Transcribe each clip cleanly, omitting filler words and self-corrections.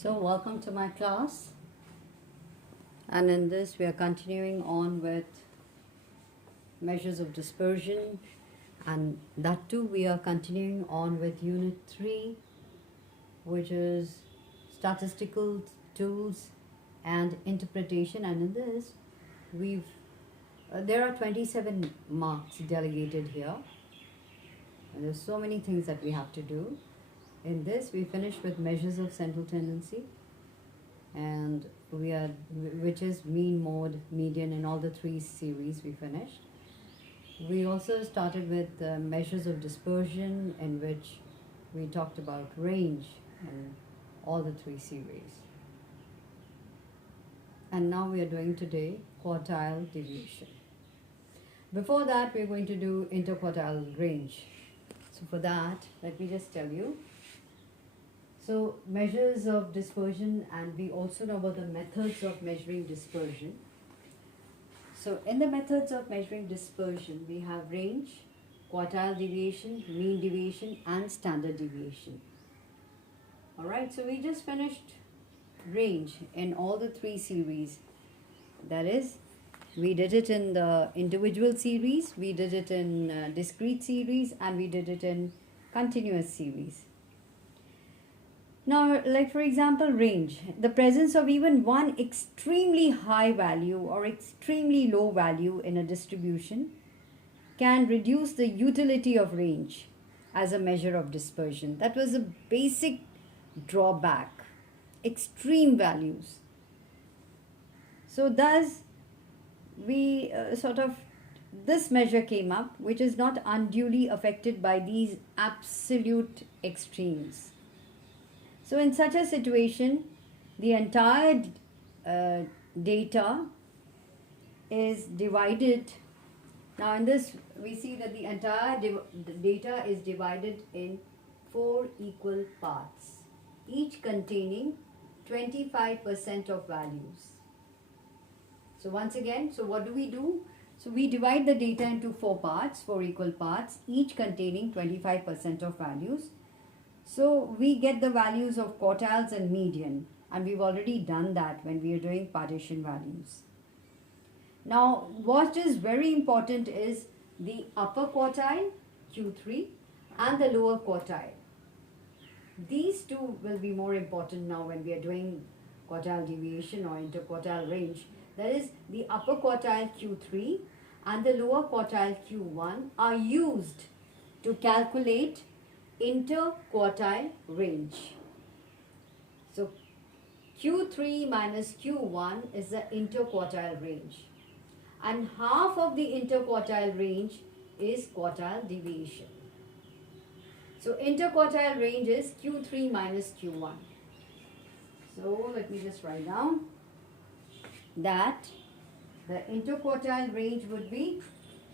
So welcome to my class, and in this we are continuing on with measures of dispersion, and that too we are continuing on with unit 3, which is statistical tools and interpretation. And in this we've there are 27 marks delegated here, and there's so many things that we have to do. In this we finished with measures of central tendency, and which is mean, mode, median, and all the three series we finished. We also started with measures of dispersion, in which we talked about range and all the three series. And now we are doing today quartile deviation. Before that, we're going to do interquartile range. So for that, let me just tell you. So measures of dispersion, and we also know about the methods of measuring dispersion. So in the methods of measuring dispersion, we have range, quartile deviation, mean deviation, and standard deviation. Alright, so we just finished range in all the three series. That is, we did it in the individual series, we did it in discrete series, and we did it in continuous series. Now, like for example, range, the presence of even one extremely high value or extremely low value in a distribution can reduce the utility of range as a measure of dispersion. That was a basic drawback, extreme values. So thus, we this measure came up, which is not unduly affected by these absolute extremes. So in such a situation, the entire data is divided. Now in this, we see that the entire data is divided in 4 equal parts, each containing 25% of values. So once again, so what do? So we divide the data into 4 parts, 4 equal parts, each containing 25% of values. So we get the values of quartiles and median, and we've already done that when we are doing partition values. Now what is very important is the upper quartile, Q3, and the lower quartile. These two will be more important now when we are doing quartile deviation or interquartile range. That is, the upper quartile Q3 and the lower quartile Q1 are used to calculate interquartile range. So Q3 minus Q1 is the interquartile range, and half of the interquartile range is quartile deviation. So interquartile range is Q3 minus Q1. So let me just write down that the interquartile range would be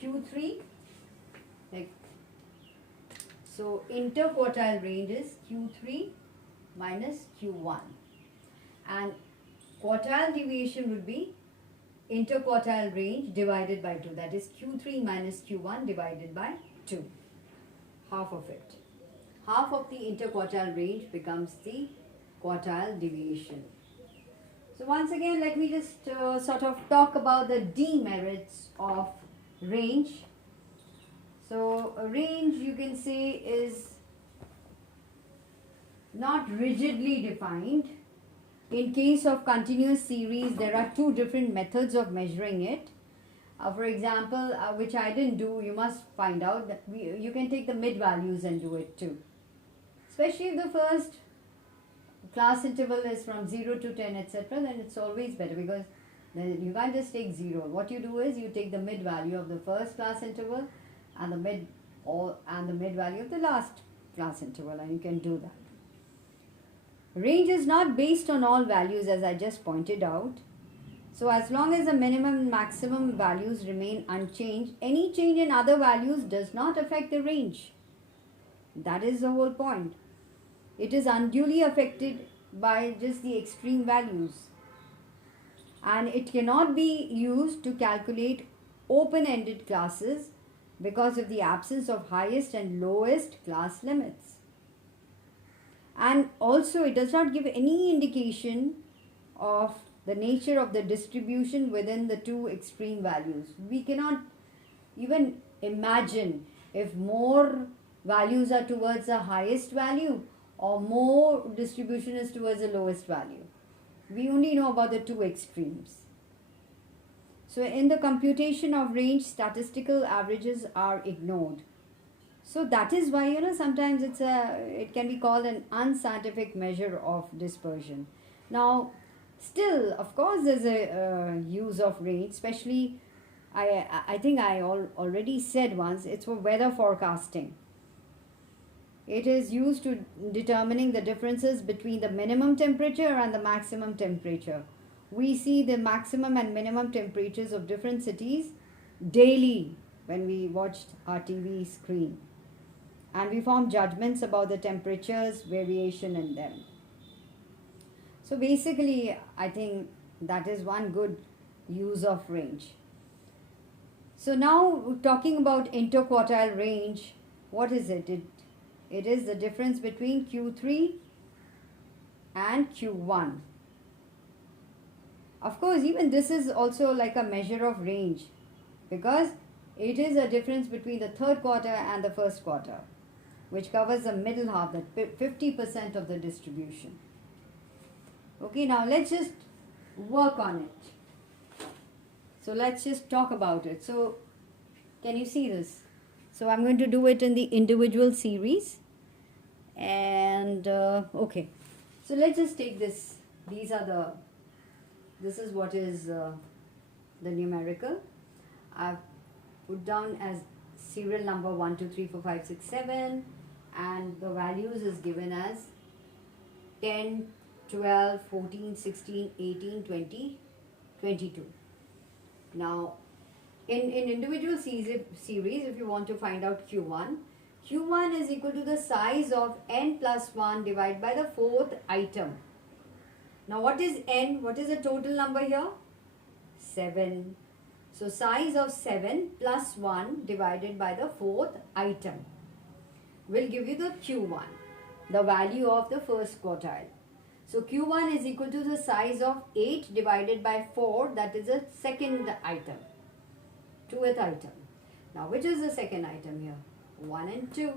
Q3. So interquartile range is Q3 minus Q1, and quartile deviation would be interquartile range divided by 2. That is Q3 minus Q1 divided by 2. Half of it. Half of the interquartile range becomes the quartile deviation. So once again, let me just sort of talk about the demerits of range. So a range, you can say, is not rigidly defined. In case of continuous series, there are 2 different methods of measuring it. For example, which I didn't do, you must find out that you can take the mid values and do it too. Especially if the first class interval is from 0 to 10, etc., then it's always better, because then you can't just take 0. What you do is you take the mid value of the first class interval and the mid value of the last class interval, and you can do that. Range is not based on all values, as I just pointed out. So as long as the minimum and maximum values remain unchanged, any change in other values does not affect the range. That is the whole point. It is unduly affected by just the extreme values, and it cannot be used to calculate open-ended classes because of the absence of highest and lowest class limits. And also it does not give any indication of the nature of the distribution within the two extreme values. We cannot even imagine if more values are towards the highest value or more distribution is towards the lowest value. We only know about the two extremes. So in the computation of range, statistical averages are ignored. So that is why, sometimes it can be called an unscientific measure of dispersion. Now, still, of course, there's a use of range, especially I think I already said once, it's for weather forecasting. It is used to determining the differences between the minimum temperature and the maximum temperature. We see the maximum and minimum temperatures of different cities daily when we watched our TV screen. And we form judgments about the temperatures, variation in them. So basically, I think that is one good use of range. So now talking about interquartile range, what is it? It is the difference between Q3 and Q1. Of course, even this is also like a measure of range because it is a difference between the third quarter and the first quarter, which covers the middle half, that 50% of the distribution. Okay, now let's just work on it. So let's just talk about it. So can you see this? So I'm going to do it in the individual series. And okay, so let's just take this. This is what is the numerical. I've put down as serial number 1, 2, 3, 4, 5, 6, 7, and the values is given as 10, 12, 14, 16, 18, 20, 22. Now, in individual series, if you want to find out Q1, Q1 is equal to the size of n plus 1 divided by the fourth item. Now, what is n? What is the total number here? 7. So, size of 7 plus 1 divided by the fourth item will give you the Q1, the value of the first quartile. So, Q1 is equal to the size of 8 divided by 4, that is the second item, 2th item. Now, which is the second item here? 1 and 2.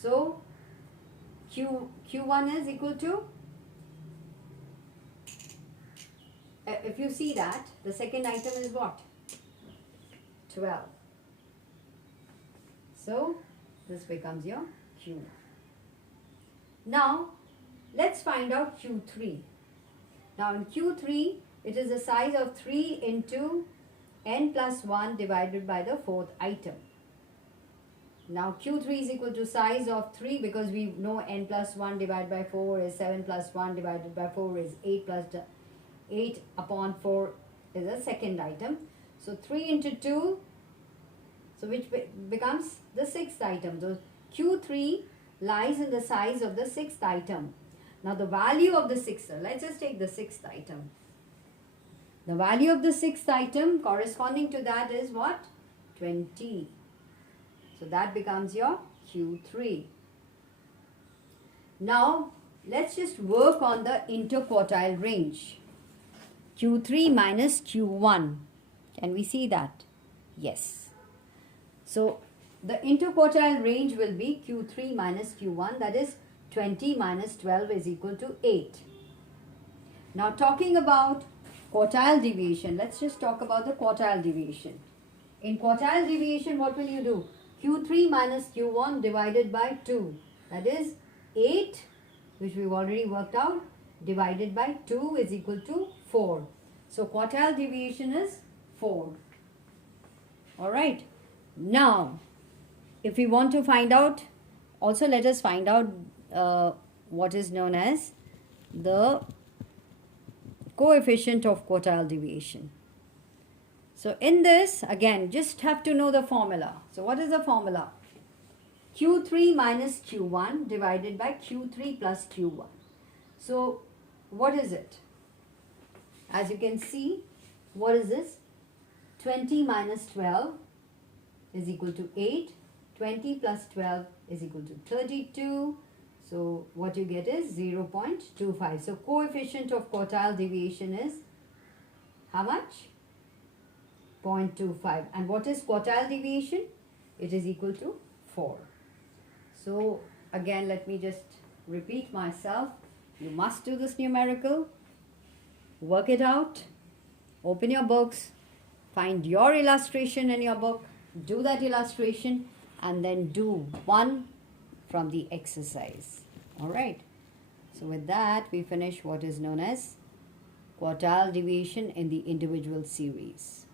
So, Q1 is equal to, if you see that, the second item is what? 12. So, this becomes your Q1. Now, let's find out Q3. Now, in Q3, it is the size of 3 into n plus 1 divided by the fourth item. Now, Q3 is equal to size of 3 because we know n plus 1 divided by 4 is 7 plus 1 divided by 4 is 8 plus 8 upon 4 is the second item. So, 3 into 2, so which becomes the sixth item. So, Q3 lies in the size of the sixth item. Now, the value of the sixth, let's just take the sixth item. The value of the sixth item corresponding to that is what? 20. So, that becomes your Q3. Now, let's just work on the interquartile range. Q3 minus Q1. Can we see that? Yes. So, the interquartile range will be Q3 minus Q1, that is 20 minus 12 is equal to 8. Now, talking about quartile deviation, let's just talk about the quartile deviation. In quartile deviation, what will you do? Q3 minus Q1 divided by 2, that is 8, which we've already worked out, divided by 2 is equal to 4. So, quartile deviation is 4. Alright. Now, if we want to find out, also let us find out what is known as the coefficient of quartile deviation. So, in this, again, just have to know the formula. So, what is the formula? Q3 minus Q1 divided by Q3 plus Q1. So, what is it? As you can see, what is this? 20 minus 12 is equal to 8. 20 plus 12 is equal to 32. So what you get is 0.25. So coefficient of quartile deviation is how much? 0.25. And what is quartile deviation? It is equal to 4. So again, let me just repeat myself. You must do this numerical. Work it out. Open your books. Find your illustration in your book. Do that illustration and then do one from the exercise. All right. So with that, we finish what is known as quartile deviation in the individual series.